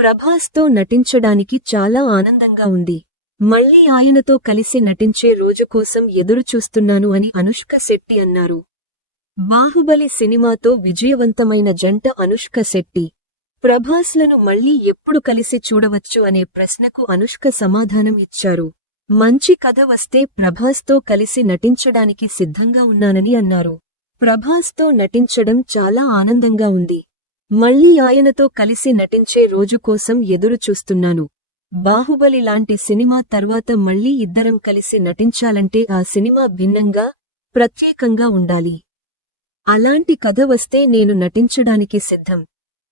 ప్రభాస్తో నటించడానికి చాలా ఆనందంగా ఉంది. మళ్లీ ఆయనతో కలిసి నటించే రోజు కోసం ఎదురుచూస్తున్నాను అని అనుష్క శెట్టి అన్నారు. బాహుబలి సినిమాతో విజయవంతమైన జంట అనుష్క శెట్టి, ప్రభాస్లను మళ్లీ ఎప్పుడు కలిసి చూడవచ్చు అనే ప్రశ్నకు అనుష్క సమాధానం ఇచ్చారు. మంచి కథ వస్తే ప్రభాస్తో కలిసి నటించడానికి సిద్ధంగా ఉన్నానని అన్నారు. ప్రభాస్తో నటించడం చాలా ఆనందంగా ఉంది. మళ్లీ ఆయనతో కలిసి నటించే రోజు కోసం ఎదురు చూస్తున్నాను. బాహుబలి లాంటి సినిమా తర్వాత మళ్లీ ఇద్దరం కలిసి నటించాలంటే ఆ సినిమా భిన్నంగా, ప్రత్యేకంగా ఉండాలి. అలాంటి కథ వస్తే నేను నటించడానికి సిద్ధం.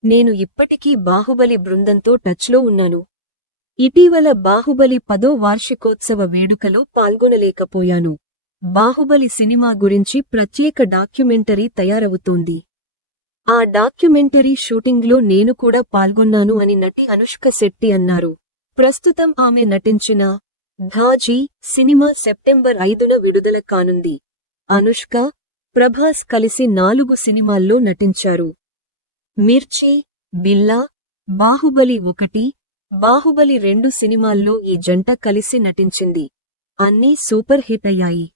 నేను ఇప్పటికీ బాహుబలి బృందంతో టచ్లో ఉన్నాను. ఇటీవల బాహుబలి 10వ వార్షికోత్సవ వేడుకలో పాల్గొనలేకపోయాను. బాహుబలి సినిమా గురించి ప్రత్యేక డాక్యుమెంటరీ తయారవుతోంది. ఆ డాక్యుమెంటరీ షూటింగ్లో నేను కూడా పాల్గొన్నాను అని నటి అనుష్క శెట్టి అన్నారు. ప్రస్తుతం ఆమె నటించిన ఘాజీ సినిమా సెప్టెంబర్ 5న విడుదల కానుంది. అనుష్క, ప్రభాస్ కలిసి 4 సినిమాల్లో నటించారు. మిర్చి, బిల్లా, బాహుబలి 1, బాహుబలి 2 సినిమాల్లో ఈ జంట కలిసి నటించింది. అన్నీ సూపర్ హిట్ అయ్యాయి.